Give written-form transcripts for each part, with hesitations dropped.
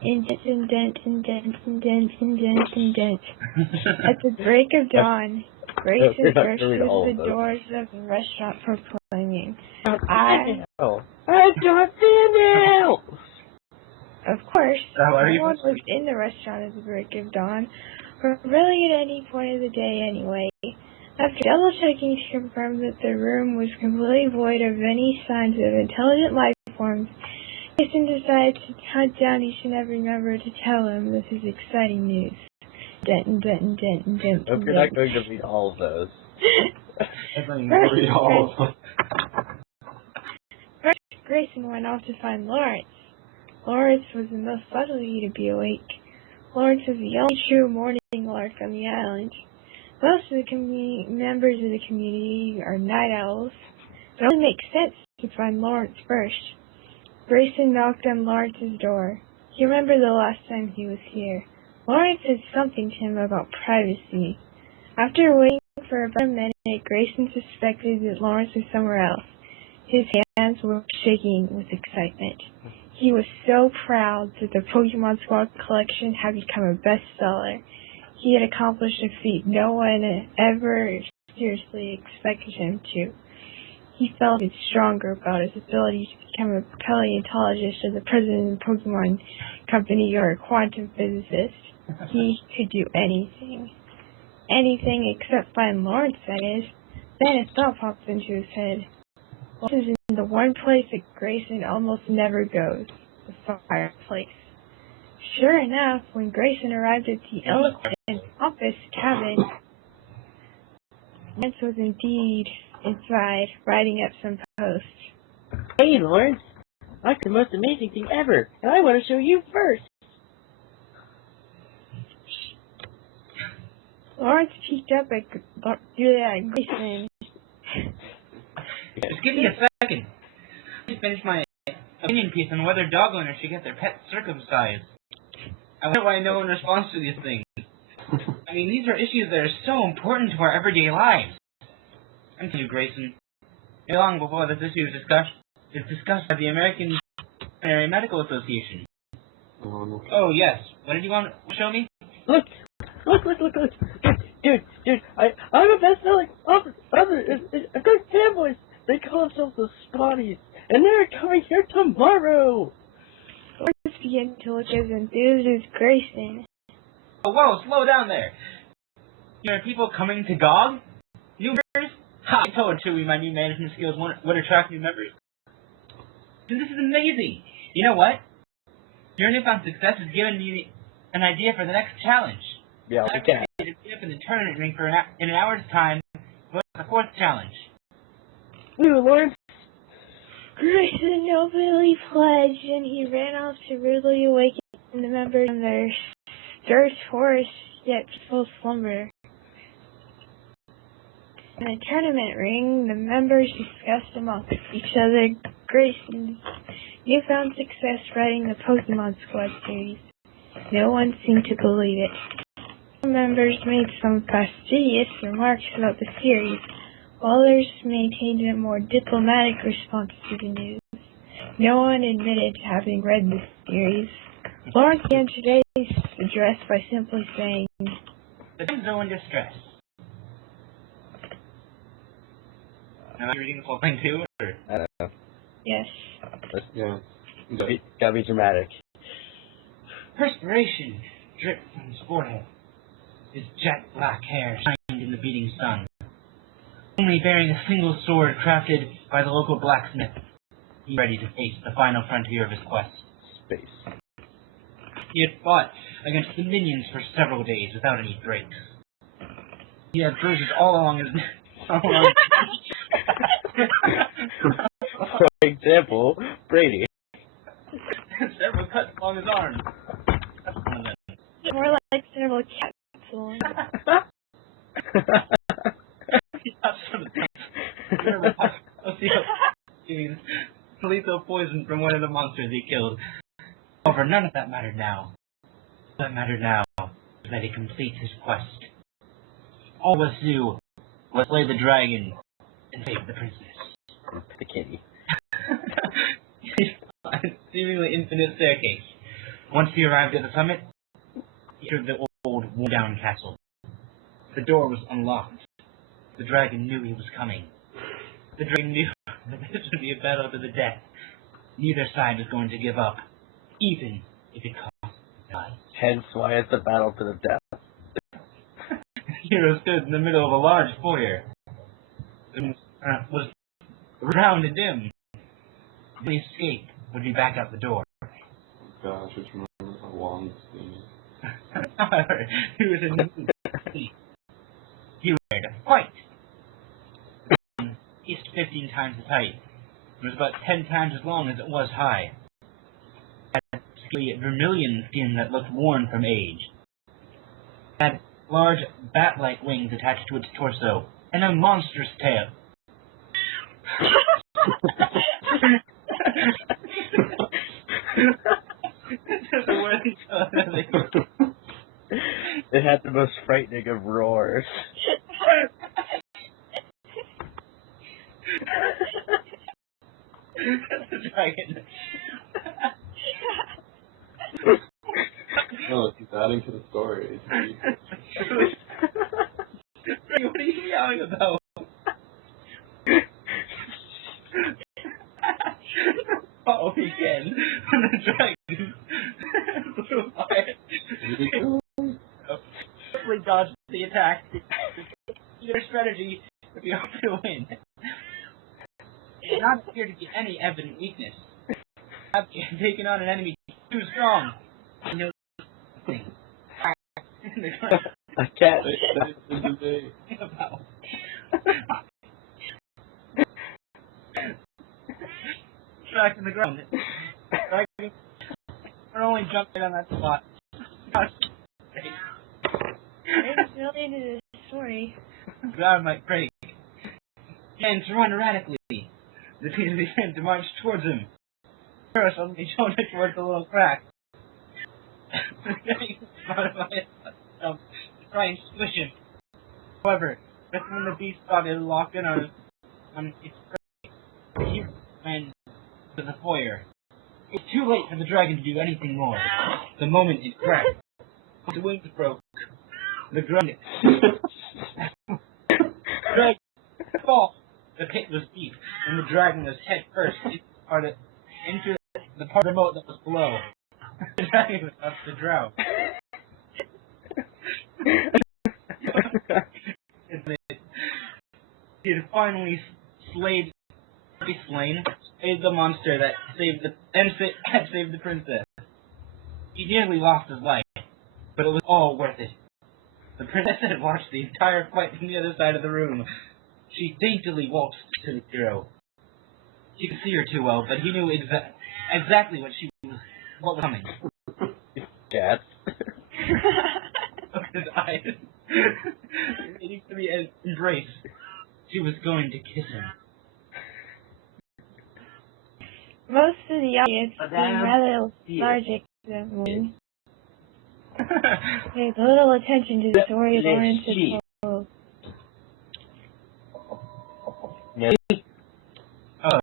Indent, indent, indent, indent, indent, indent. At the break of dawn, Grayson burst through the doors of the restaurant proclaiming, I don't stand out! Of course, everyone was in the restaurant at the break of dawn, or really at any point of the day anyway. After double-checking to confirm that the room was completely void of any signs of intelligent life forms, Grayson decided to hunt down each and every member to tell him this is exciting news. Hope you're not going to read all of those. First, Grayson went off to find Lawrence. Lawrence was the most likely to be awake. Lawrence is the only true morning lark on the island. Most of the members of the community are night owls. It only makes sense to find Lawrence first. Grayson knocked on Lawrence's door. He remembered the last time he was here. Lawrence said something to him about privacy. After waiting for about a minute, Grayson suspected that Lawrence was somewhere else. His hands were shaking with excitement. He was so proud that the Pokemon Squad collection had become a bestseller. He had accomplished a feat no one ever seriously expected him to. He felt stronger about his ability to become a compelling intelligence as the president of the Pokemon Company or a quantum physicist. He could do anything. Anything except find Lawrence, that is. Then a thought popped into his head. Lawrence is in the one place that Grayson almost never goes, the fireplace. Sure enough, when Grayson arrived at the eloquent office cabin, Lawrence was indeed inside, writing up some posts. Hey, Lawrence! I got the most amazing thing ever, and I want to show you first! Lawrence peeked up at Grayson. Just give me a second. Let me finish my opinion piece on whether dog owners should get their pets circumcised. I wonder why no one responds to these things. I mean, these are issues that are so important to our everyday lives. I'm telling you, Grayson. Long before this issue is discussed by the American Veterinary Medical Association. Oh, yes. What did you want to show me? Look! Dude, I'm a best-selling author. I've got fanboys. They call themselves the Spotties, and they're coming here tomorrow. Lawrence began to look as enthused as Grayson. Oh, whoa, slow down there. There are people coming to GoG? New members? Ha! I told Chewy my new management skills would attract new members. And this is amazing. You know what? Your newfound success has given me an idea for the next challenge. Yeah, we can. To get up in the tournament ring in an hour's time. What's the fourth challenge? New Lawrence. Grayson nobly pledged, and he ran off to rudely awaken the members from their stertorous yet peaceful slumber. In the tournament ring, the members discussed amongst each other Grayson's newfound success writing the Pokemon Squad series. No one seemed to believe it. Some members made some fastidious remarks about the series, while others maintained a more diplomatic response to the news. No one admitted to having read the series. Lawrence began today's address by simply saying, The damsel in distress. Am I reading the whole thing too? Or? I don't know. Yes. Yeah. Gotta be dramatic. Perspiration dripped from his forehead. His jet black hair shined in the beating sun. Only bearing a single sword crafted by the local blacksmith, he was ready to face the final frontier of his quest. Space. He had fought against the minions for several days without any breaks. He had bruises all along his neck. For example, Brady. Several cuts along his arms. That's one of them. More like several cats. Lethal poison from one of the monsters he killed. However, none of that mattered now. All that mattered now was that he completes his quest. All was to do was slay the dragon and save the princess. The kitty. A seemingly infinite staircase. Once he arrived at the summit, he entered the old, worn-down castle. The door was unlocked. The dragon knew he was coming. The dragon knew that this would be a battle to the death. Neither side was going to give up, even if it cost lives. Hence why it's a battle to the death. The hero stood in the middle of a large foyer. It was round and dim. If he escaped, would be back out the door. Gosh, it's remember a long scene. However, he was in the mood. He was ready to fight. He's 15 times as height. It was about 10 times as long as it was high. It had scaly vermilion skin that looked worn from age. It had large bat-like wings attached to its torso, and a monstrous tail. It had the most frightening of roars. The dragon. No, he's adding to the story. What are you yelling about? Oh, again. When the dragon blew fire. Quickly dodged the attack. Your strategy would be hard to win. It did not appear to be any evident weakness. Had taken on an enemy too strong. I know nothing. I can't. About. Back in the ground. Dragon only jumped right on that spot. It's really into the story. God might break. He began to run erratically. The team began to march towards him. Hero suddenly showed it towards the little crack. To try and squish him. However, just when the beast thought it locked in on its prey, he ran to the foyer. It was too late for the dragon to do anything more. The moment it cracked, the wings broke. The dragon fall. The pit was deep, and the dragon was head first into the part of the moat that was below. The dragon was about to drown. He had finally slayed the monster that saved the princess. He nearly lost his life, but it was all worth it. The princess had watched the entire fight from the other side of the room. She daintily waltzed to the hero. She could see her too well, but he knew exactly what was coming. Cats. Look at his eyes. It needs to be an embrace. She was going to kiss him. Most of the audience seemed rather lethargic that morning. Paid little attention to the story Lawrence had told. Hello.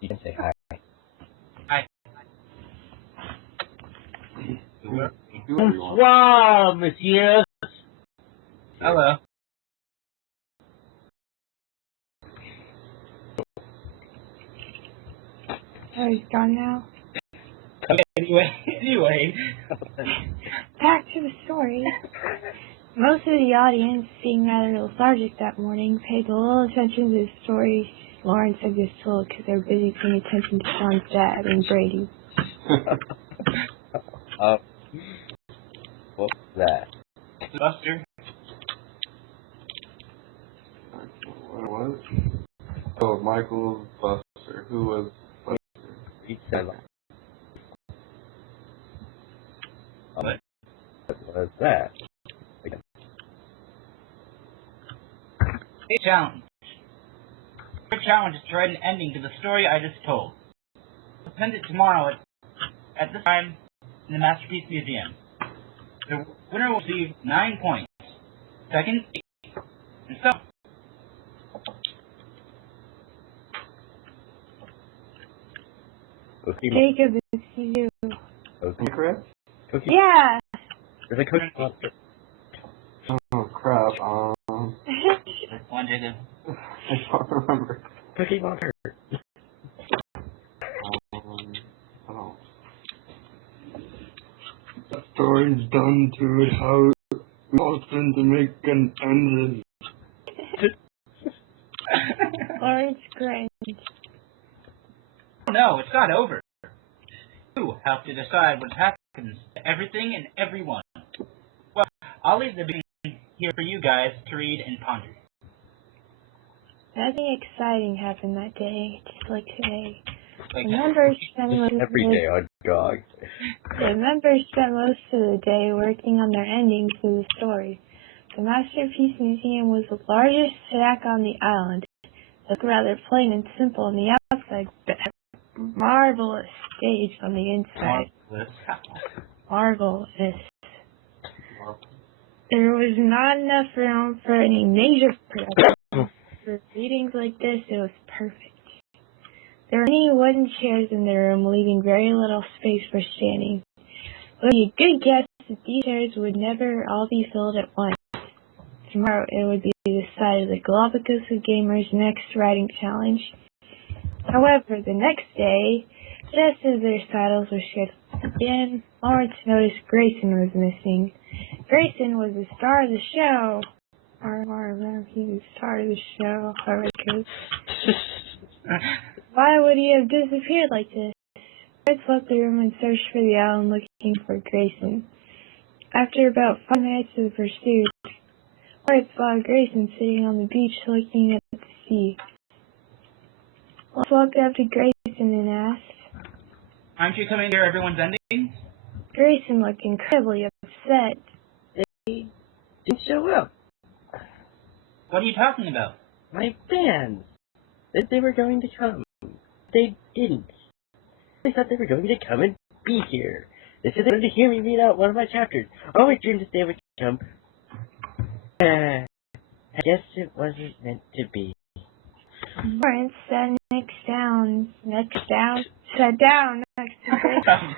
You can say hi. Hi. Bonsoir, monsieur. Hello. Oh, he's gone now. Anyway. Back to the story. Most of the audience, being rather lethargic that morning, paid little attention to the story Lawrence had just told because they were busy paying attention to Sean's dad and Brady. What was that? Buster. What? Oh, Michael's Buster. Who was Buster? He said What? What is that? Big challenge. Your challenge is to write an ending to the story I just told. Send it tomorrow at this time in the Masterpiece Museum. The winner will receive 9 points. Second, 8. And so. Cookie Jacob, it's you. Cookie Chris? Cookie Yeah. There's a Cookie Monster. Oh crap. One, Jacob. I don't remember. Cookie Monster. Oh. The story's done to it. How often to make an ending. Lawrence Grant. No, it's not over. You have to decide what happens to everything and everyone. Well, I'll leave the beginning here for you guys to read and ponder. Nothing exciting happened that day, just like today. Like, The members spent most of Every day on GoG. The members spent most of the day working on their endings to the story. The Masterpiece Museum was the largest shack on the island. It looked rather plain and simple on the outside, but had a marvelous stage on the inside. Marvelous. There was not enough room for any major production. For readings like this, it was perfect. There were many wooden chairs in the room, leaving very little space for standing. It would be a good guess that these chairs would never all be filled at once. Tomorrow it would be decided the Galapagos of Gamers' next writing challenge. However, the next day, just as their saddles were scheduled to begin, Lawrence noticed Grayson was missing. Grayson was the star of the show. Or he was the star of the show, however it goes. Why would he have disappeared like this? Lawrence left the room and searched for the island looking for Grayson. After about 5 minutes of pursuit, Lawrence saw Grayson sitting on the beach looking at the sea. Lawrence walked up to Grayson and asked, Aren't you coming to hear everyone's ending? Grayson looked incredibly upset. They didn't show up. What are you talking about? My fans said they were going to come. They didn't. They thought they were going to come and be here. They said they wanted to hear me read out one of my chapters. I always dreamed that they would come. I guess it wasn't meant to be. Lawrence sat down next to Grayson.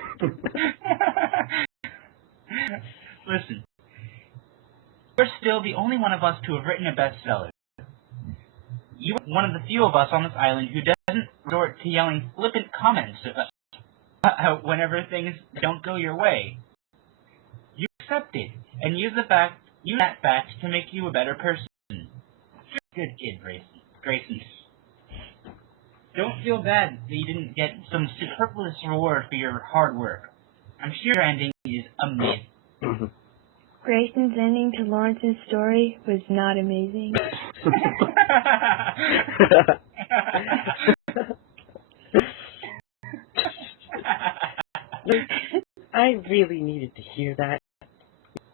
Listen, you're still the only one of us to have written a bestseller. You are one of the few of us on this island who doesn't resort to yelling flippant comments whenever things don't go your way. You accept it and use that fact to make you a better person. You're a good kid, Grayson. Don't feel bad that you didn't get some superfluous reward for your hard work. I'm sure your ending is amazing. Grayson's ending to Lawrence's story was not amazing. I really needed to hear that.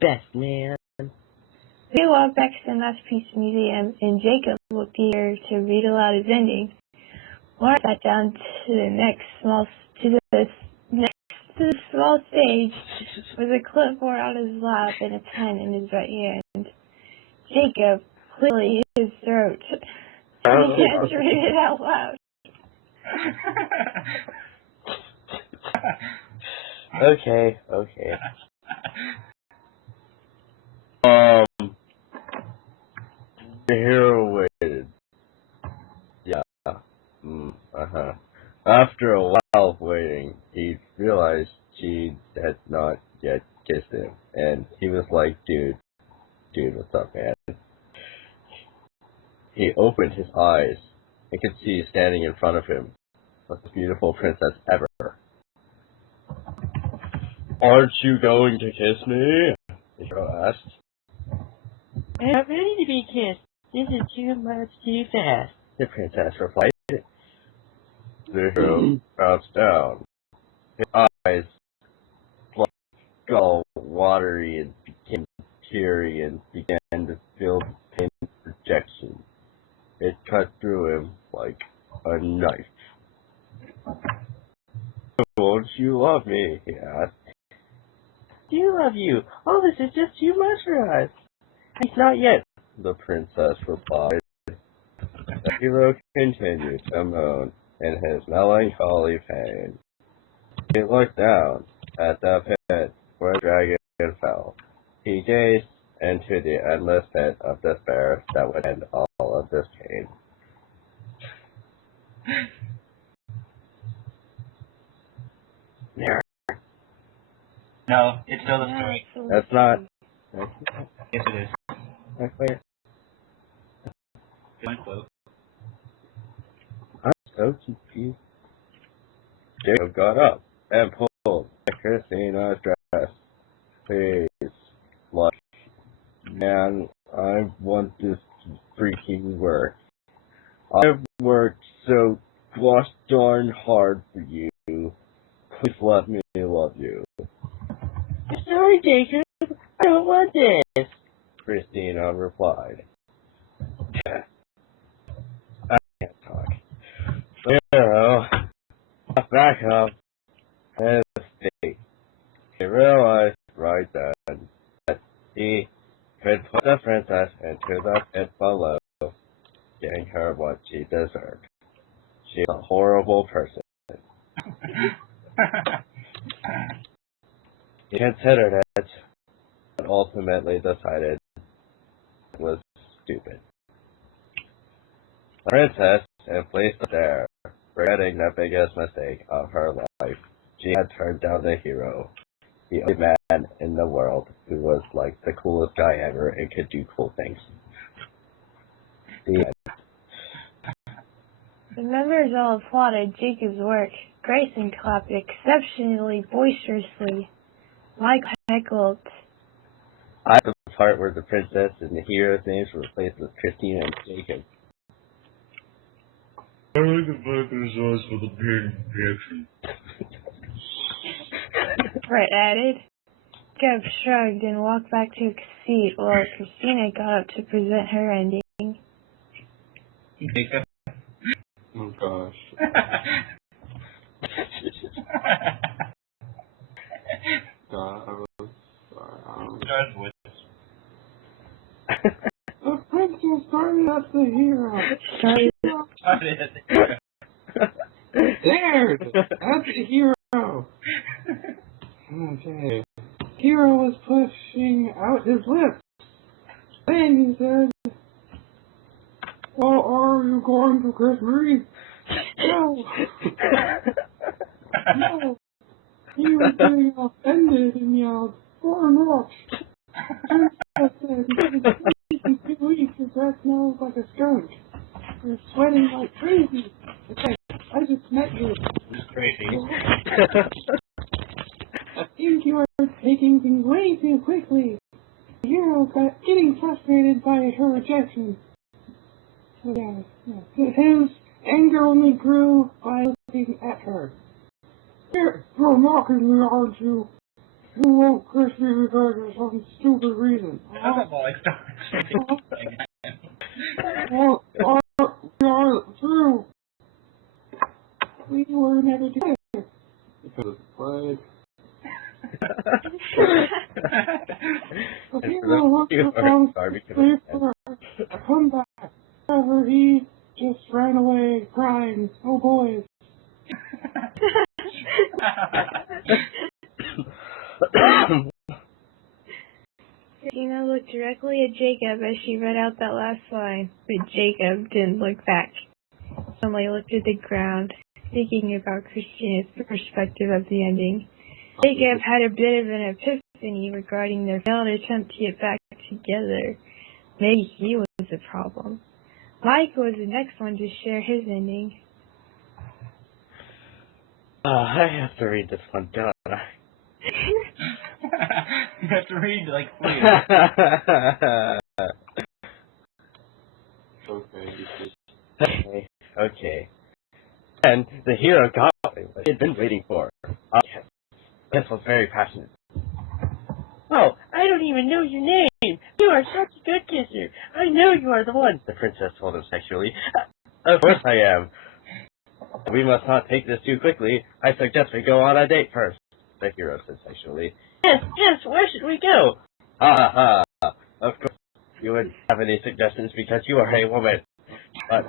Best man. They walked back to the Masterpiece Museum, and Jacob looked eager to read aloud his ending. Lawrence sat down to the small stage with a clipboard on his lap and a pen in his right hand. Jacob clearly hit his throat. He had to read it out loud. Okay. The hero waited. Yeah. After a while of waiting, he realized she had not yet kissed him, and he was like, dude, what's up, man? He opened his eyes and could see standing in front of him was the beautiful princess ever. Aren't you going to kiss me? The hero asked. I'm not ready to be kissed. This is too much too fast, the princess replied. The hero bounced down. His eyes got all watery and became teary and began to feel the pain of rejection. It cut through him like a knife. Won't you love me? He asked. Do you love you? All this is just too much for us. It's not yet, the princess replied. The hero continued to moan in his melancholy pain. He looked down at the pit where the dragon fell. He gazed into the endless pit of despair that would end all of this pain. There. No, it's still the story. That's not. Yes, it is. That's clear. One quote. I'm so confused. Jacob got up and pulled at Christina's dress. Please, look, man, I want this to freaking work. I've worked so gosh darn hard for you. Please let me love you. Sorry, Jacob. I don't want this. Christina replied. I can't talk. Back up and speak. He realized right then that he could put the princess into the pit below, giving her what she deserved. She's a horrible person. He considered it, but ultimately decided it was stupid. The princess placed there, regretting the biggest mistake of her life. She had turned down the hero, the only man in the world who was like the coolest guy ever and could do cool things. The end. The members all applauded Jacob's work. Grayson clapped exceptionally boisterously. Mike heckled. I like the part where the princess and the hero's names were replaced with Christina and Jacob. I like the fact that it's always for the big reaction. Brett added. Jacob shrugged and walked back to his seat while Christina got up to present her ending. Jacob. Oh gosh. God, I was sorry. The princess started as the hero. There! That's the hero! Okay. Hero was pushing out his lips. Then he said, well, are you going to kiss me? No! No! He was getting offended and yelled, or not! I said, in 2 weeks, your breath smells like a skunk. You're sweating like crazy. Okay, I just met you. It's crazy. I think you are taking things way too quickly. The hero got getting frustrated by her rejection. So yeah. His anger only grew by looking at her. You're mocking me, aren't you? You won't kiss me because of some stupid reason. How's that ball again? Well, we are through. We were never together. Because of pride. The hero looked around for a comeback. However, he just ran away crying. Oh boys. Christina looked directly at Jacob as she read out that last line, but Jacob didn't look back. Suddenly looked at the ground, thinking about Christina's perspective of the ending. Jacob had a bit of an epiphany regarding their failed attempt to get back together. Maybe he was the problem. Mike was the next one to share his ending. I have to read this one, don't I? You have to read like 3. Okay. And the hero got what he had been waiting for. This was very passionate. Oh, I don't even know your name. You are such a good kisser. I know you are the one, the princess told him sexually. Of course I am. We must not take this too quickly. I suggest we go on a date first, the hero said sexually. Yes, where should we go? Ha. Of course, you wouldn't have any suggestions because you are a woman. But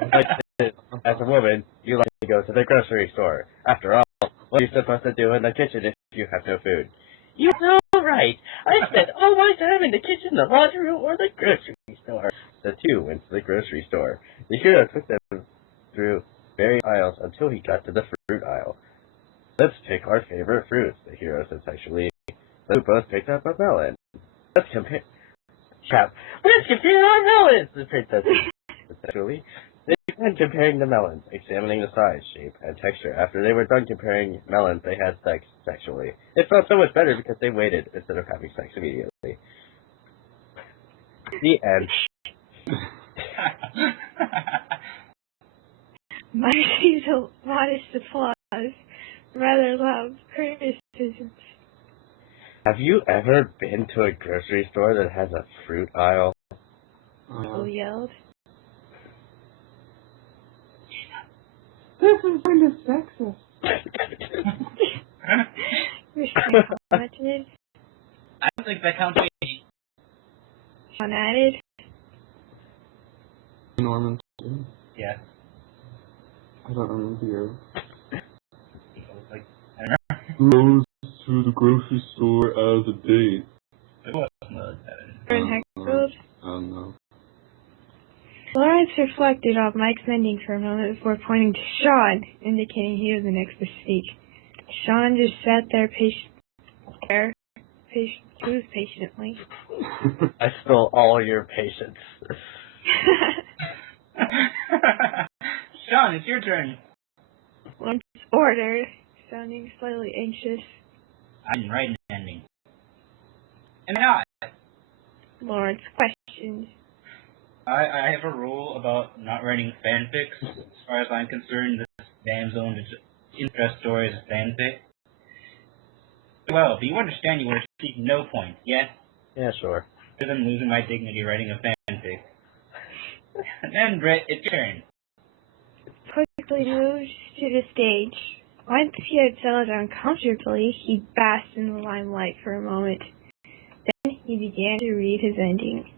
as a woman, you like to go to the grocery store. After all, What are you supposed to do in the kitchen if you have no food? You're so right. I spent all my time in the kitchen, the laundry room, or the grocery store. The two went to the grocery store. The hero took them through various aisles until he got to the fruit aisle. Let's pick our favorite fruits, the hero said sexually. They both picked up a melon. Let's compare our melons, the princess said sexually. They began comparing the melons, examining the size, shape, and texture. After they were done comparing melons, they had sex sexually. It felt so much better because they waited instead of having sex immediately. The end. Marcy's a modest applause, rather loud criticisms. Have you ever been to a grocery store that has a fruit aisle? People yelled. This is kind of sexist. Christian commented. I don't think that counts. Sean added. Norman. Yeah. I don't remember you. Like, I don't Goes to the grocery store as a date. It wasn't like that. Aaron heckled. No. Lawrence reflected on Mike's mending for a moment before pointing to Sean, indicating he was the next to speak. Sean just sat there patiently. I stole all your patience. Sean, it's your turn. Lawrence ordered, sounding slightly anxious. I'm writing ending. Am I not? Lawrence questioned. I have a rule about not writing fanfics. As far as I'm concerned, this damsel in interest story is a fanfic. Well, do you understand you were achieving no point, yes? Yeah, sure. Because I'm losing my dignity writing a fanfic. And then, Britt, it's your turn. Quickly moved to the stage. Once he had settled down comfortably, he basked in the limelight for a moment. Then he began to read his ending.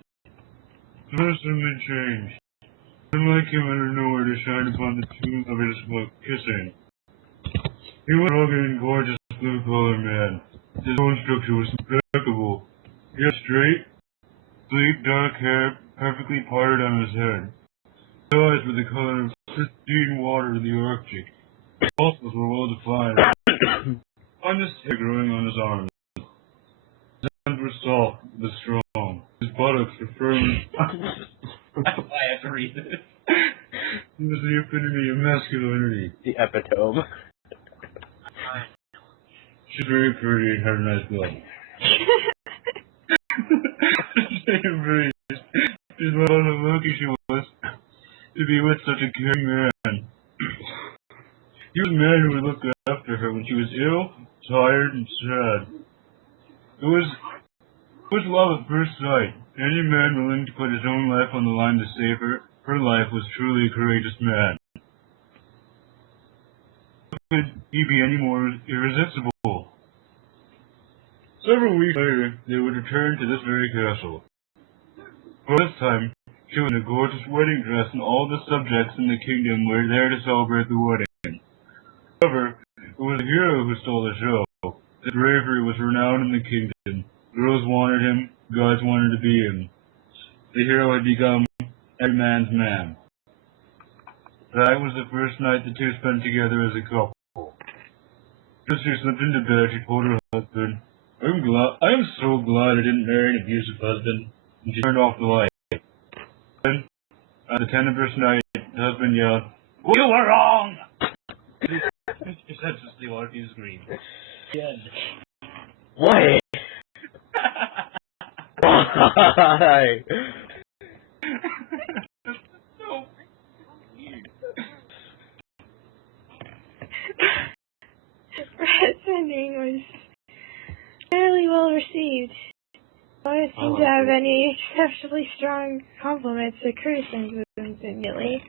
Most have been changed. Sunlight came out of nowhere to shine upon the two lovers kissing. He was a rugged and gorgeous blue-collar man. His bone structure was impeccable. He had straight, sleek, dark hair perfectly parted on his head. His eyes were the color of pristine water in the Arctic. His muscles were well defined. On his hair growing on his arms. His hands were soft but strong. His buttocks were firm. That's why I have to read this. He was the epitome of masculinity. The epitome. She's very pretty and had a nice butt. Same breeze. She's what how lucky she was to be with such a caring man. He was a man who would look after her when she was ill, tired, and sad. It was love at first sight. Any man willing to put his own life on the line to save her life was truly a courageous man. How could he be any more irresistible? Several weeks later, they would return to this very castle. By this time, she was in a gorgeous wedding dress, and all the subjects in the kingdom were there to celebrate the wedding. However, it was the hero who stole the show. His bravery was renowned in the kingdom. Girls wanted him, gods wanted to be him. The hero had become every man's man. That was the first night the two spent together as a couple. As she slipped into bed, she told her husband, I am so glad I didn't marry an abusive husband, and she turned off the light. Then, at the 10th night, the husband yelled, You were wrong! She senselessly wanted to scream. The end. Why? Why? So weird. Brett's ending was fairly well received. I don't seem to have any exceptionally strong compliments or criticisms immediately.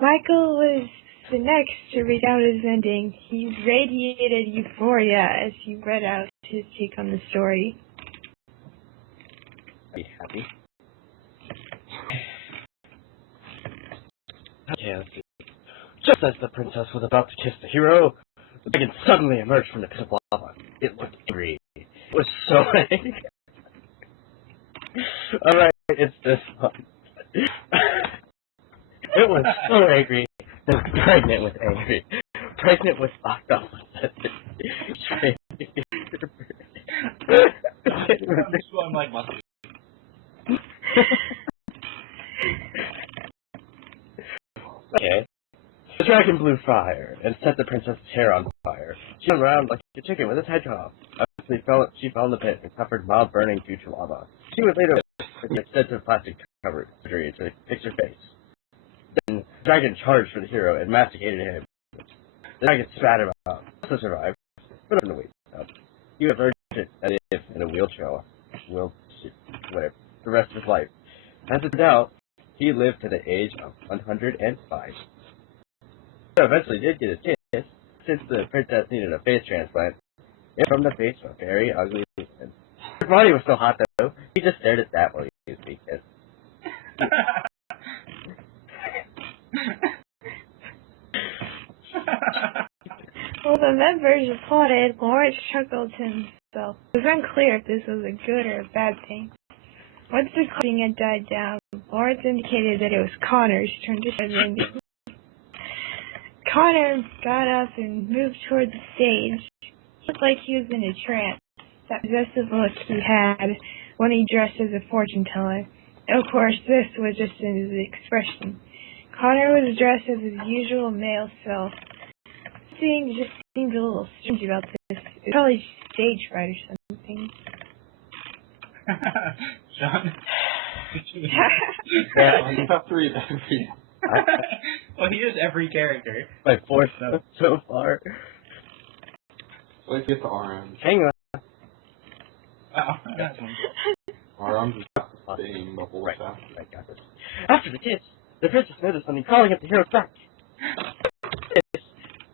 Michael was the next to read out his ending. He radiated euphoria as he read out his take on the story. Be happy. Okay, let's see. Just as the princess was about to kiss the hero, The dragon suddenly emerged from the pit of lava. It looked angry. It was so angry. Alright, it's this one. It was so angry that pregnant was angry. Pregnant was locked up with it. This one like mustard. Okay. The dragon blew fire and set the princess's hair on fire. She ran around like a chicken with its head cut off. She fell in the pit and suffered mild burning due to lava. She was later with an extensive plastic cover surgery to fix her face. Then the dragon charged for the hero and masticated him. The dragon spat him out. Also survived, but on the way up. He emerged as if in a wheelchair, whatever, the rest of his life. As it turned out, he lived to the age of 105. He eventually did get a kiss, since the princess needed a face transplant. And from the face, a very ugly man. Her body was so hot though, he just stared at that while he was being kissed. While the members applauded, Lawrence chuckled to himself. It was unclear if this was a good or a bad thing. Once the clapping had died down, Lawrence indicated that it was Connor's turn to show Mindy. Connor got up and moved toward the stage. He looked like he was in a trance, that possessive look he had when he dressed as a fortune teller. And of course, this was just in his expression. Connor was dressed as his usual male self. Something just seemed a little strange about this. It was probably stage fright or something. John? Yeah, you have to read every. Well, he is every character. My fourth note so far. Let's get to RMs. Hang on. Oh, that's one. RMs is saying the whole stuff. I got this. After the kiss, the princess noticed something crawling up the hero's back.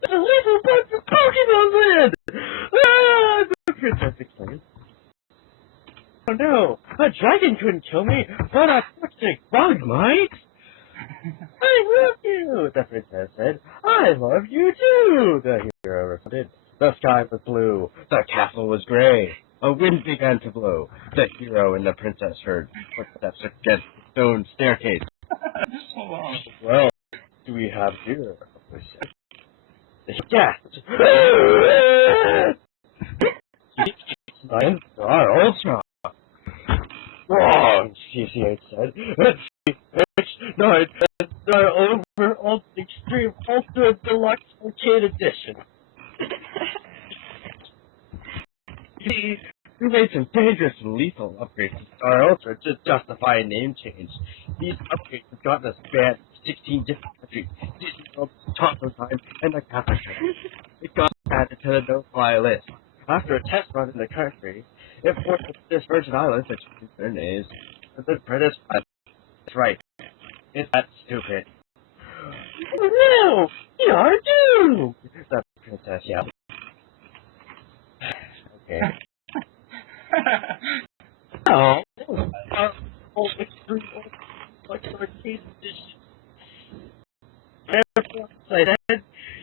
It's a little bunch of Pokemon land! Ah, the princess exclaimed. Oh no, a dragon couldn't kill me, but a toxic bug might! I love you, the princess said. I love you too, the hero responded. The sky was blue, the castle was gray. A wind began to blow. The hero and the princess heard footsteps against the stone staircase. So long. Well, do we have here? Yeah. Science are ultra. Wrong, CCH said. Over Ultra Extreme Ultra Deluxe Arcade Edition. We made some dangerous and lethal upgrades to Star Ultra to justify a name change. These upgrades have gotten us banned in 16 different countries, Disney World, Taco Time, and the Catholic Church. It got added to the no-fly list. After a test run in the country, it forced this Virgin Islands to change their names to the British Islands. That's right. It's that stupid. No! You are doomed! The princess yelled. Okay. Oh,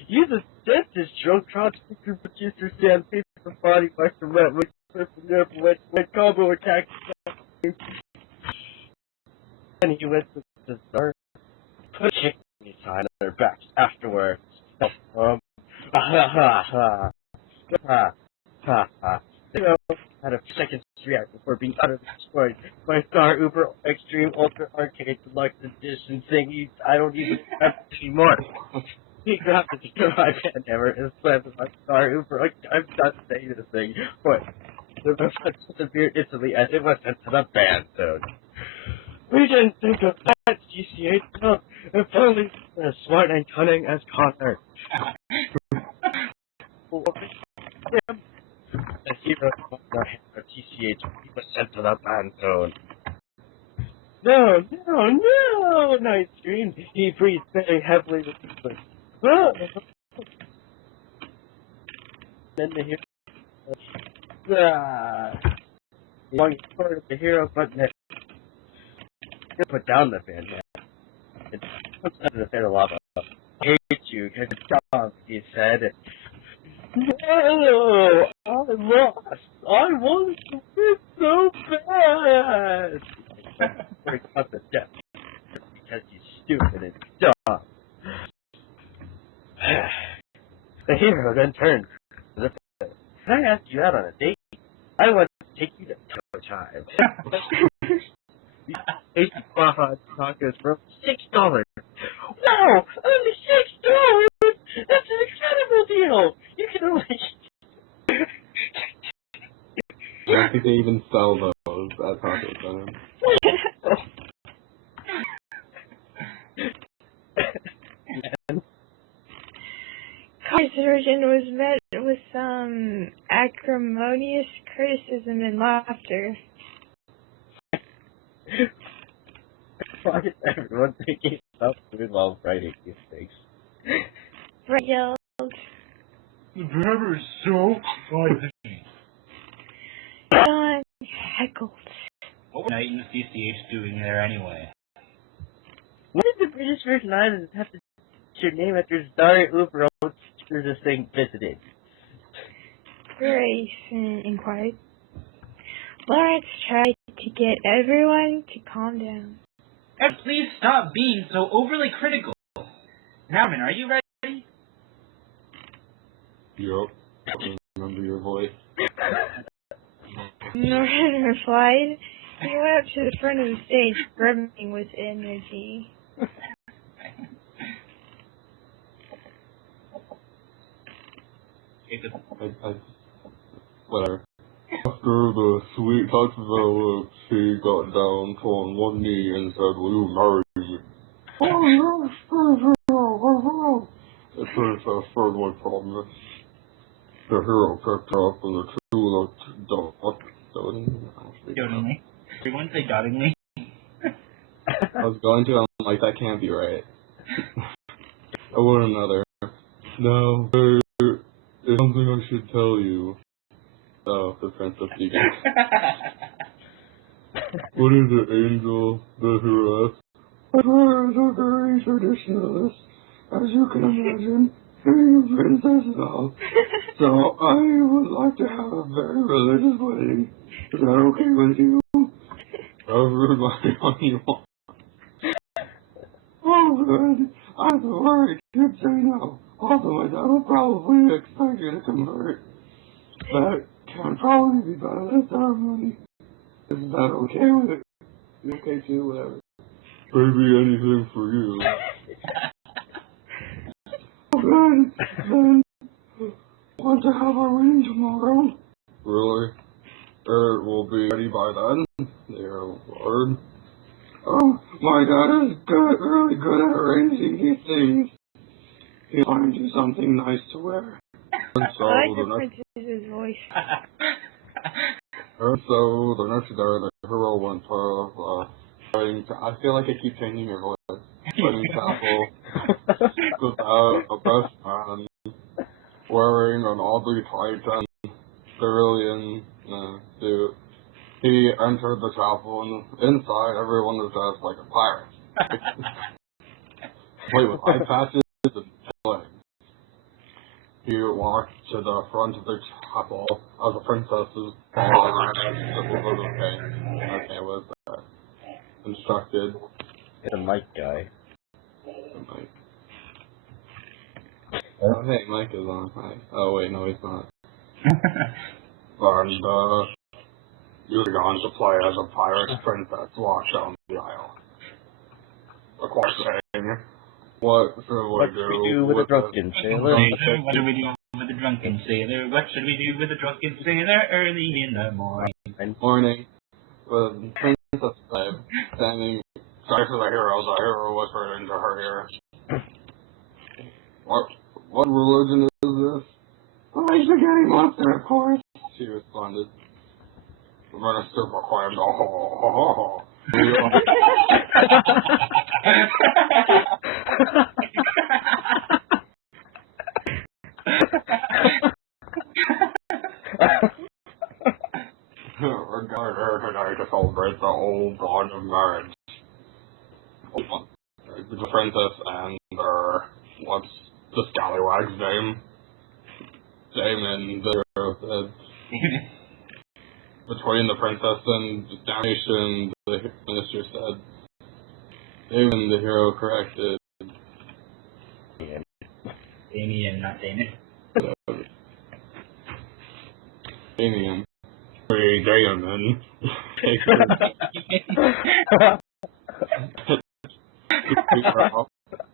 use a dentist drug concentrator producer sandpaper body wash to wet with combo attack. And he went to the start. Put a chicken sign on their backs afterwards. Ha ha ha. Had a second react before being utterly destroyed by Star Uber Extreme Ultra Arcade Deluxe Edition thingies. I don't even have anymore. He grabbed the iPad hammer and slammed it on Star Uber. I'm done saying this thing. But the reference disappeared instantly as it was sent to the ban zone. We didn't think of that, GCH. No, if only as smart and cunning as Connor. The hero of the TCH, he was sent to the ban zone. No, Night screamed. He breathed very heavily with his lips. Then the hero he longed for the hero, but never. He put down the fan. It puts under the fan of lava. I hate you, you're a dog, he said. No, I lost. I wanted to win so bad. Break up the deck because you're stupid and dumb. The hero then turned to the player. Can I ask you out on a date? I want to take you to Taco Time. These Baja tacos for $6. Wow, only $6? That's an incredible deal. You can only. I don't think they even sell those at Taco Time. Car's version was met with some acrimonious criticism and laughter. Why is everyone thinking about food while writing these things? Brett yelled. The driver is so funny. John heckled. What was Knight and CCH doing there anyway? Why did the British Virgin Islands have to change their name after Starry Uber this thing visited? Grayson inquired. Lawrence tried to get everyone to calm down. And please stop being so overly critical. Norman, are you ready? Yup. I remember your voice. Norman replied. He went up to the front of the stage, brimming with energy. Whatever. After the sweet talks developed, she got down on one knee and said, "Will you marry me?" Oh, yes, the princess firmly promised. The hero picked her up and the two looked Dotingly. Everyone say dotingly. I was going to, I'm like, that can't be right. I want another. No, there is something I should tell you. Oh, the princess began. What is it, Angel? The hero asked. Pirates are very traditionalist, as you can imagine, being a princess now. So I would like to have a very religious wedding. Is that okay with you? Everybody on you want. Oh, good. I have to worry. Kids say no. Also, my dad will probably expect you to convert. That can probably be better than ceremony. Is that okay with it? You okay too? Whatever. Maybe anything for you. Oh, good. Then, want to have our wedding tomorrow? Really? It will be ready by then? Dear Lord. Oh, my dad is good, really good at arranging these things. He'll find you something nice to wear. And so I like the the next princess's voice. the next day the hero went to I feel like I keep changing your voice. Wedding chapel without a best man wearing an oddly tight and cerulean suit. He entered the chapel and inside everyone was dressed like a pirate. Wait, with eye patches and legs. He walked to the front of the chapel as the princesses okay, was instructed. The mic guy. Mike. Oh, hey, Mike is on. Hi. Oh, wait, no, he's not. And, you're going to play as a pirate princess walk down the aisle. Of course, saying, what should we do with a drunken sailor? What should we do with a drunken sailor? What should we do with a drunken sailor early in the morning? Morning. The princess babe standing next to the hero whispered into her ear. What religion is this? The spaghetti monster, of course, she responded. The minister proclaimed, oh. We're gathered here tonight to celebrate the old god of marriage. The princess and what's the scallywag's name? Damon, the hero, said. Between the princess and damnation, the minister said. Damon, the hero, corrected. Damien, not Damon. Damien. Hey, Damon.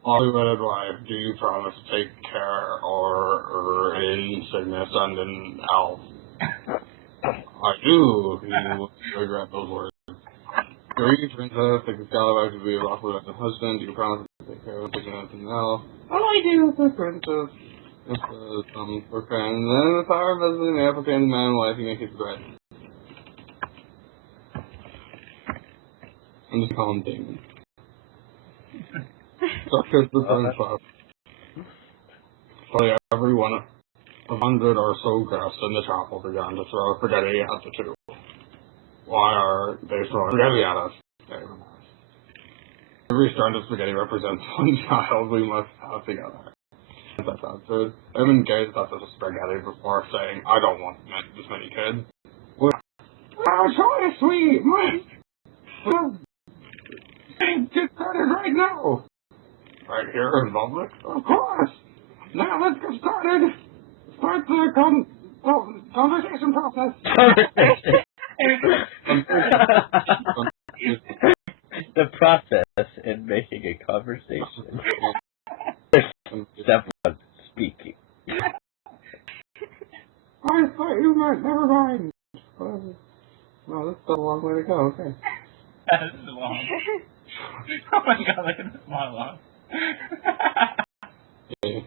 Hollywood wife, do you promise to take care or in sickness and in health? I do, he will regret those words. Great princess, take the scallywag to be a lawful husband, do you promise to take care of sickness and health? I do, the princess. For friends, and then the power of visiting the African man in life, you may keep the bread. I'm just calling Damon. Such the princess. So every 100 or so guests in the chapel began to throw spaghetti at the two. Why are they throwing spaghetti at us? Damon asked. Every strand of spaghetti represents one child we must have together. That's answered. Damon gazed at the spaghetti before saying, I don't want this many kids. Our choice, we must get started right now. Right here in public? Of course. Now let's get started. Start the conversation process. The process in making a conversation. Someone speaking. I thought you meant, never mind. No, this is a long way to go, okay. That is long. Oh my god, look at this monologue. Okay.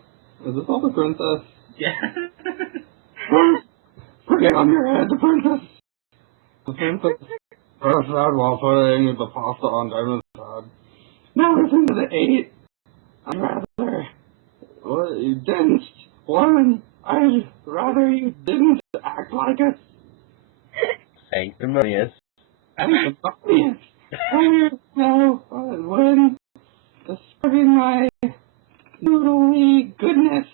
Is this all the princess? Yeah. Forget on your head, the princess. The princess first said while putting the pasta on Damon's head. Now listen to the 8. I'd rather... Well, you didn't. Woman, I'd rather you didn't act like a... Sanctimonious. Sanctimonious. No, when describing my noodly goodness.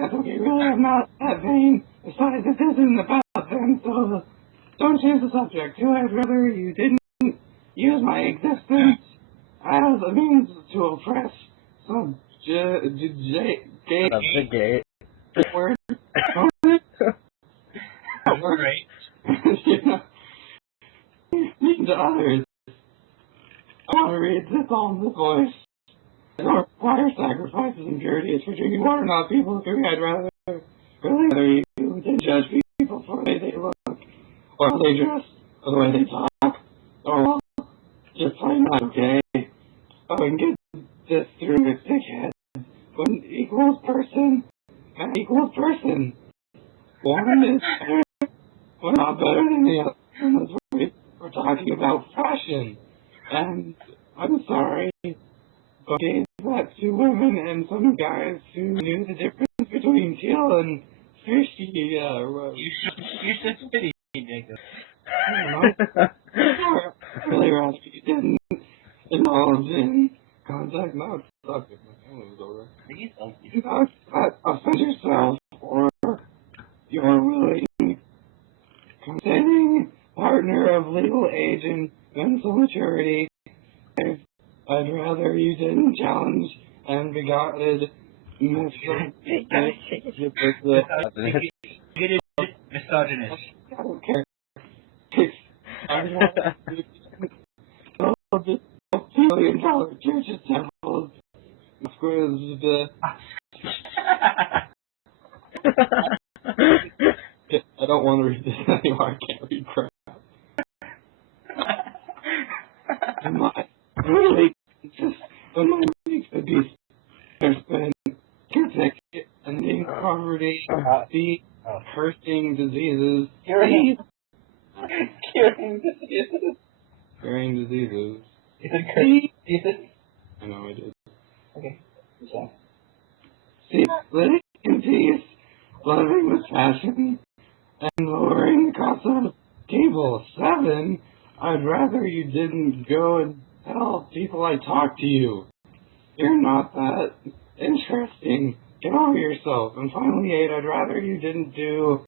That's okay, really, I'm not that vain. Besides, this isn't about them, so don't change the subject. I'd rather you didn't use my existence as a means to oppress some Subjugate. word. Great. Yeah. Mean to others. I want to read this all in this voice. I don't require sacrifices and purities for drinking water, not people who I'd rather you didn't judge people for the way they look, or how they dress, or the way they talk, or just plain not okay. I can get this through a thick head. When equals person, and equals person. One is better, but not better than the other. We're talking about fashion. And I'm sorry, but gave that to women and some guys who knew the difference between teal and fishy, You should pity me, Jacob. I really rather you didn't indulge in contact. Now it's sucked if my family was over. You not offend yourself or your willing, consenting partner of legal age and mental maturity. I'd rather you didn't challenge and begotten misogynist. I don't care. $2 million churches, temples, squares, I don't want to read this anymore. I can't read crap. Really, just when my weeks would be there's been caretaking and being poverty, the cursing diseases. Curing diseases. Curing diseases. You said cursing diseases? I know I did. Okay. So. See, living in peace, loving with passion, and lowering the cost of cable. 7, I'd rather you didn't go and tell people I talked to you. You're not that interesting. Get over yourself. And finally, 8, I'd rather you didn't do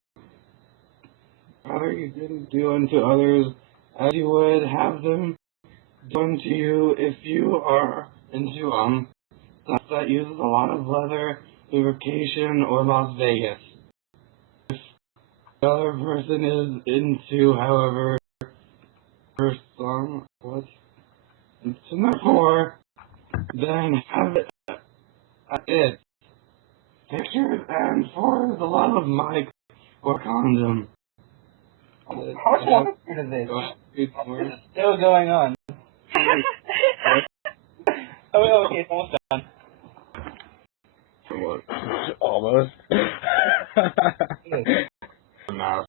unto others as you would have them do unto you if you are into stuff that uses a lot of leather, lubrication, or Las Vegas. If the other person is into, however, first song, what's to number 4, then have it at it. Pictures and for the love of Mike or condom. How much longer is this? It's still going on. Oh, okay, it's almost done. What? Almost. Now,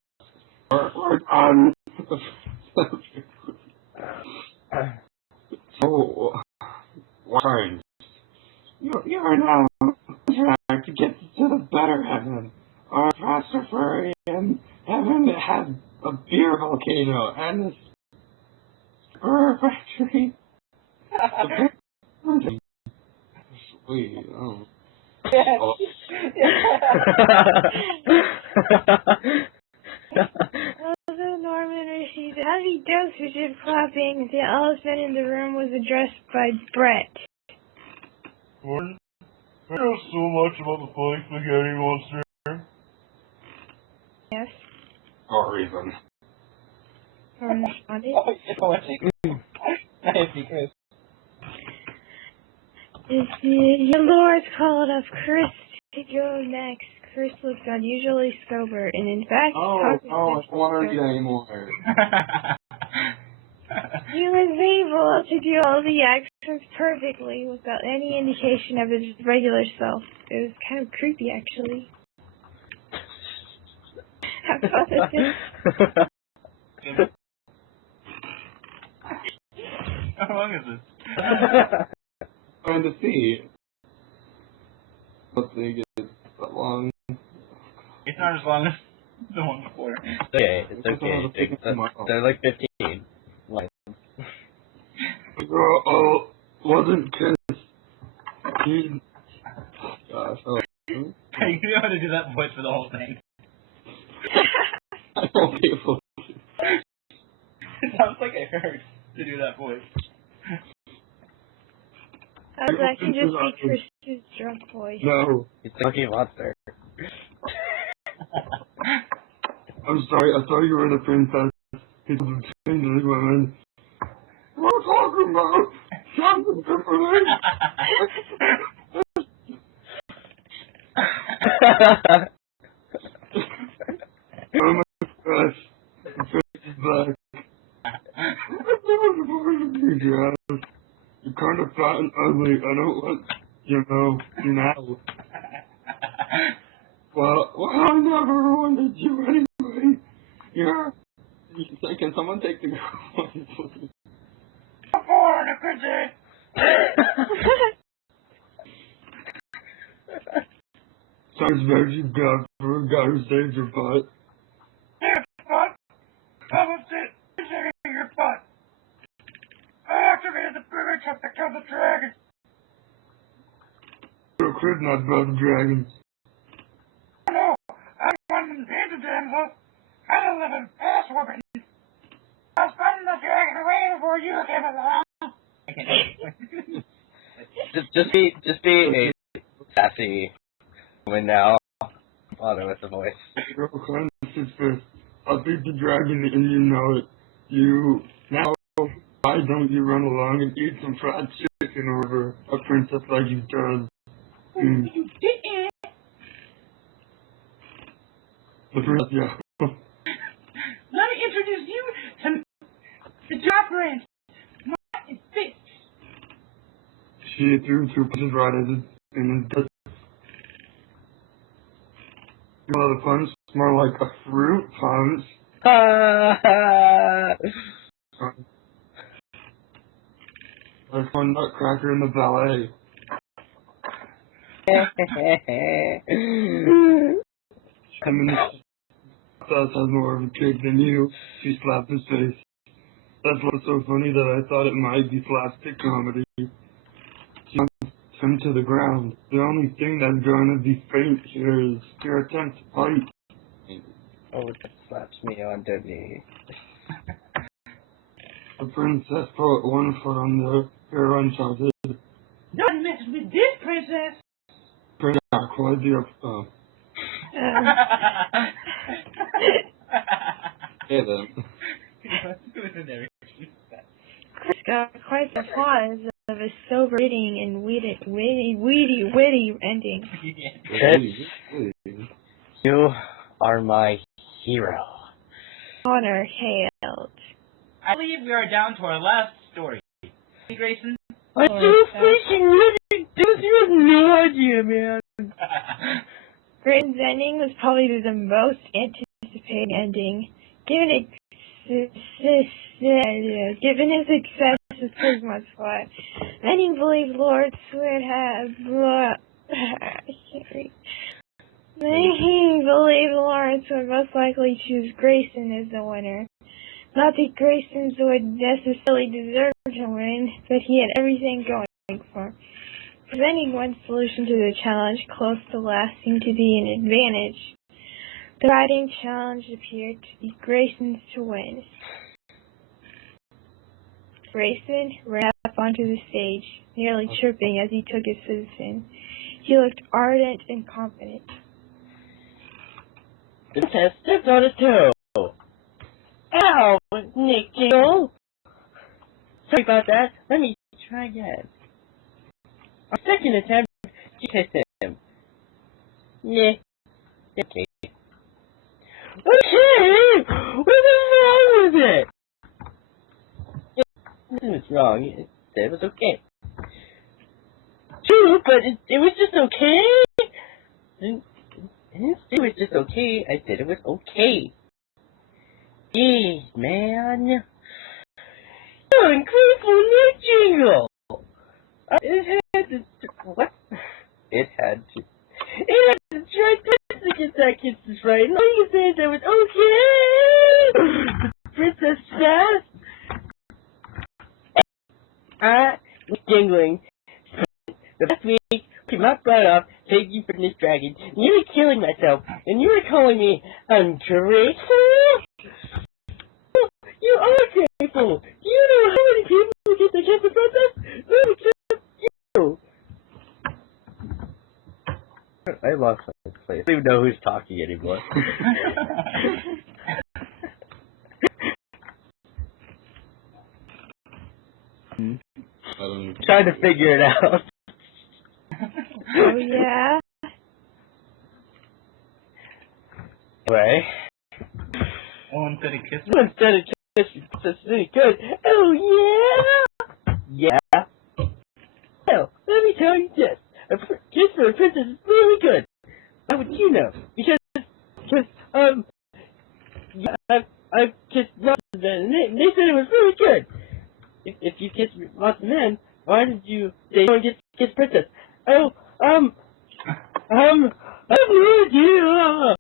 we're done. So, fine. You are now on track to get to the better heaven. Our pastor furry in heaven has a beer volcano and a spur factory. Sweet. Oh. Oh. Although Norman received a heavy dosage of clapping, the elephant in the room was addressed by Brett. Gordon, I know so much about the flying spaghetti monster. Yes. For reason. Norman responded. Oh, it's poetic. Nice, Chris. Your lord called up Chris to go next. Chris looked unusually sober, and in fact, I don't want to eat anymore. he was able to do all the actions perfectly without any indication of his regular self. It was kind of creepy, actually. How about this? How long is this? Trying to see. Let's see, it's that long. It's not as long as the one before. Okay, it's okay. They're like 15. Like. Oh, wasn't Ken. Gosh, oh. You know how to do that voice for the whole thing. I won't be able to. It sounds like I heard to do that voice. That can just be Chris's drunk voice. No. He's talking monster. I'm sorry, I thought you were the princess. He's the changeling woman. What are you talking about? Something different. Oh my gosh. The face is back. You're kind of fat and ugly. I don't want, you now. Well, I never wanted you anyway. Yeah. Can someone take the girl, please? Sounds very you got for a guy who saved your butt. Butt? How was it? Saving your butt. I activated the boomer truck that killed the dragon. You could not build dragons. No, I'm one of them painted damsel. I don't live in fast whooping. I was fighting the dragon away before you came along. just be a sassy woman now. Bother with the voice. Girl, kind of sister. I'll beat the dragon and you know it. Now, why don't you run along and eat some fried chicken over a princess like you does? You didn't. The princess, yeah. Let me introduce you to the job branch. My fist. She threw 2 punches right at it and it does. Well, the punch more like a fruit punch. There's one nutcracker in the ballet. 10 minutes. Seth has more of a kick than you. She slapped his face. That's what's so funny that I thought it might be slapstick comedy. She him to the ground. The only thing that's going to be faint here is your attempt to fight. Oh, it slaps me on the knee. The princess put one foot on the her uncharted. Don't mess with this, princess! Not quite the Hey then. Chris got quite the applause of a sober reading and witty ending. Chris, you are my hero. Honor hailed. I believe we are down to our last story. Hey, Grayson? I'm so freaking ready! You have no idea, man. Grayson's ending was probably the most anticipated ending. Given his success with Prisma's plot, many believe Lord would have Many believe Lawrence would most likely choose Grayson as the winner. Not that Grayson would necessarily deserve to win, but he had everything going for him. Presenting one solution to the challenge close to last seemed to be an advantage. The writing challenge appeared to be Grayson's to win. Grayson ran up onto the stage, nearly chirping as he took his position. He looked ardent and confident. The test stepped on his toe. Ow, Nick Jingle! Sorry about that. Let me try again. Our second attempt to kiss him. Nah. Okay. Okay! What is wrong with it? Nothing was wrong. It said it was okay. True, but it was just okay. I didn't say it was just okay. I said it was okay. Jeez, man. You're ungrateful Nick Jingle. It had to try to get that kiss right. And all you said that was okay. Princess Sass. Was jingling. The last week, came up right off, saved you from this dragon, nearly killing myself, and you were calling me ungrateful? You are grateful. Do you know how many people get to kiss the princess? Who except you? I lost my place. I don't even know who's talking anymore. Trying to figure it out. Oh, yeah? Anyway. Oh, instead of kissing? Instead of kissing, it's really good. Oh, yeah? Yeah? Well, let me tell you this. A kiss for a princess is really good. How would you know? Because I've kissed lots of men, and they said it was really good. If you kiss lots of men, why did you say don't get to kiss princess? Oh, I have no idea.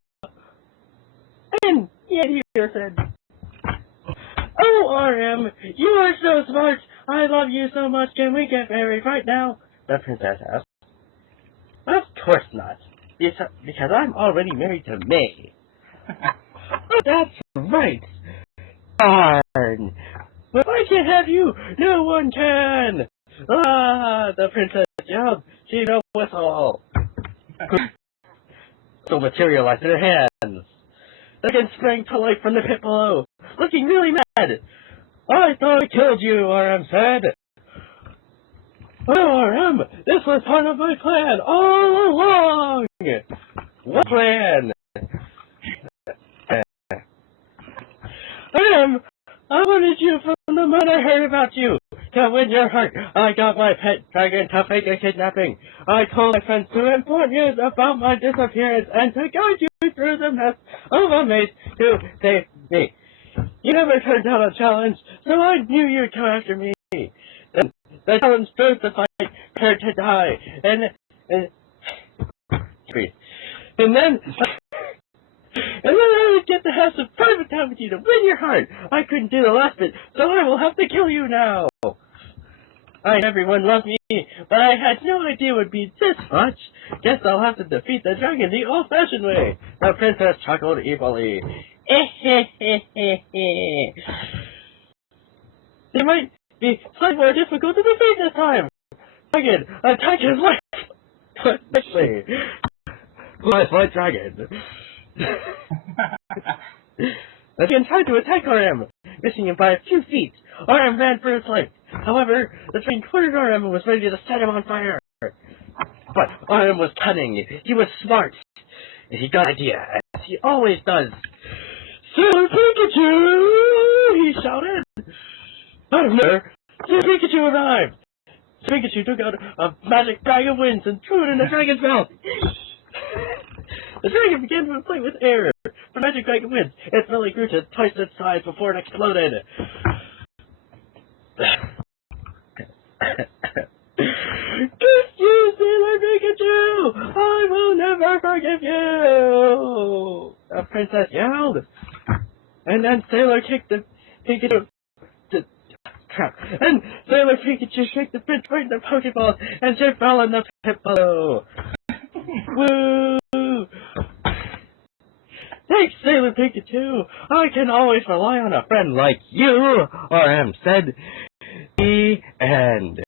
And yet here said, oh, RM, you are so smart. I love you so much. Can we get married right now? The princess asked. Of course not. Because I'm already married to May. Oh, that's right. Darn. But if I can't have you, no one can. Ah, the princess yelled. She no whistle. So materialized in her hands. The dragon sprang to life from the pit below, looking really mad. I thought I killed you, RM said. Oh, RM, this was part of my plan all along. What plan? RM, I wanted you from the moment I heard about you. To win your heart, I got my pet dragon to fake a kidnapping. I told my friends to inform you about my disappearance and to guide you through the mess of a maze to save me. You never turned down a challenge, so I knew you'd come after me. Then the challenge proved the fight, prepared to die, and then I would get to have some private time with you to win your heart. I couldn't do the last bit, so I will have to kill you now. Everyone loved me, but I had no idea it would be this much. Guess I'll have to defeat the dragon the old-fashioned way. The princess chuckled evilly. It might be slightly more difficult to defeat this time. Dragon, attack his wife! Quickly! Light dragon! The dragon tried to attack RM, missing him by a few feet. RM ran for his life. However, the dragon cornered RM and was ready to set him on fire. But RM was cunning. He was smart. And he got an idea, as he always does. Sailor Pikachu! He shouted. Out of nowhere, Pikachu arrived. Pikachu took out a magic bag of winds and threw it in the dragon's mouth. The dragon began to inflate with air. The magic bag of winds, its belly grew to twice its size before it exploded. Curse you, Sailor Pikachu! I will never forgive you! The princess yelled. And then Sailor kicked the Pikachu. And Sailor Pikachu shook the prince right in the Pokeball, and she fell in the pit below. Woo! Thanks, Sailor Pikachu. I can always rely on a friend like you, RM said. The end.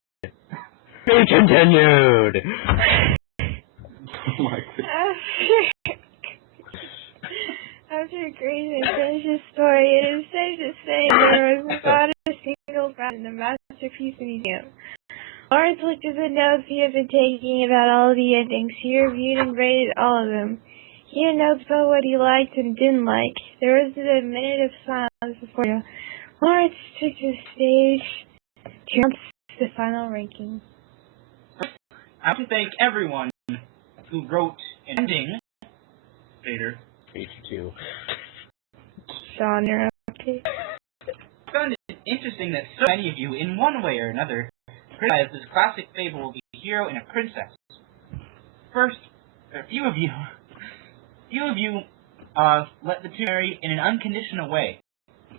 Be continued. Oh my god. After Grayson finished his story, it is safe to say there was not a single round in the Masterpiece Museum. Lawrence looked at the notes he had been taking about all of the endings. He reviewed and rated all of them. He had notes about what he liked and didn't like. There was a minute of silence before Lawrence took to the stage to announce the final ranking. I want to thank everyone who wrote an ending. Later. H2. Sean, you're okay. I found it interesting that so many of you, in one way or another, criticize this classic fable of a hero and a princess. First, a few of you let the two marry in an unconditional way. I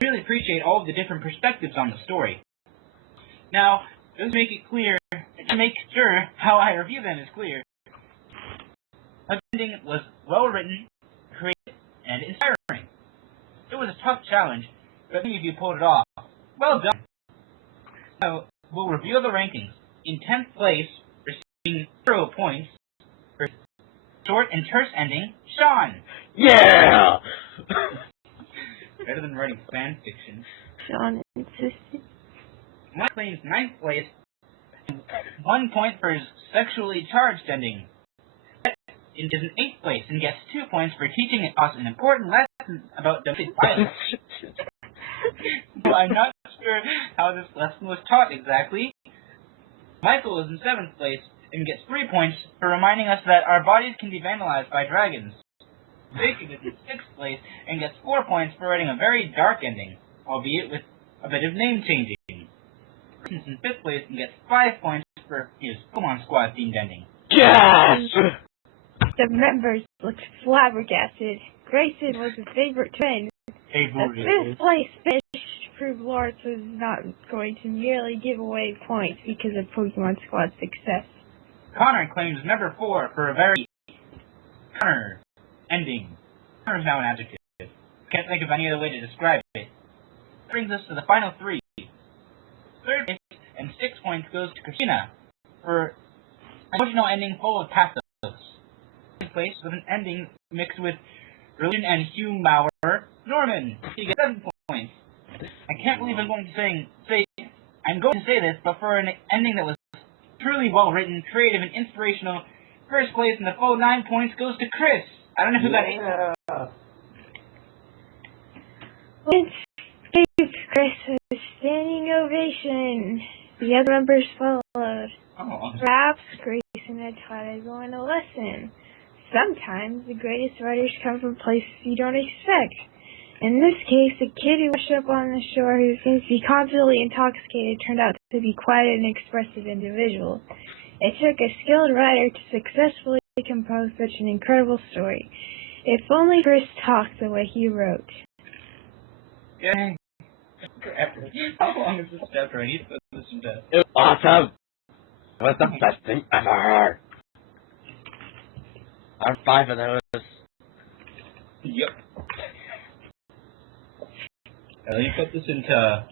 really appreciate all of the different perspectives on the story. Now, just to make it clear, to make sure how I review them is clear, the ending was well written, creative, and inspiring. It was a tough challenge, but many of you pulled it off. Well done. Now, we'll reveal the rankings. In 10th place, receiving 0 points for short and terse ending, Sean. Yeah! Better than writing fan fiction. Sean insisted. Mike claims 9th place, 1 point for his sexually charged ending. It is in 8th place and gets 2 points for teaching us an important lesson about domestic violence. Well, I'm not sure how this lesson was taught exactly. Michael is in 7th place and gets 3 points for reminding us that our bodies can be vandalized by dragons. Jacob is in 6th place and gets 4 points for writing a very dark ending, albeit with a bit of name changing. Kristen's in 5th place and gets 5 points for his Pokemon Squad themed ending. Yes! The members looked flabbergasted. Grayson was a favorite twin. The 5th place finish proved Lawrence was not going to merely give away points because of Pokemon Squad's success. Connor claims number 4 for a very Connor ending. Connor is now an adjective. Can't think of any other way to describe it. That brings us to the final 3. 3rd place and 6 points goes to Christina for an original ending full of pathos. 2nd place with an ending mixed with religion and humor, Norman. He gets 7 points. I can't believe I'm going to say this, but for an ending that was truly well written, creative, and inspirational, 1st place and the full 9 points goes to Chris. I don't know who that is. Lawrence gave Chris a standing ovation. The other members followed. Oh. Perhaps Grayson had taught everyone a lesson. Sometimes the greatest writers come from places you don't expect. In this case, a kid who washed up on the shore who seems to be constantly intoxicated turned out to be quite an expressive individual. It took a skilled writer to successfully compose such an incredible story. If only Chris talked the way he wrote. Yeah. Forever. How long is this chapter? I need to put this in bed. It was awesome. It was the best thing ever. I have 5 of those. Yep. Let me put this into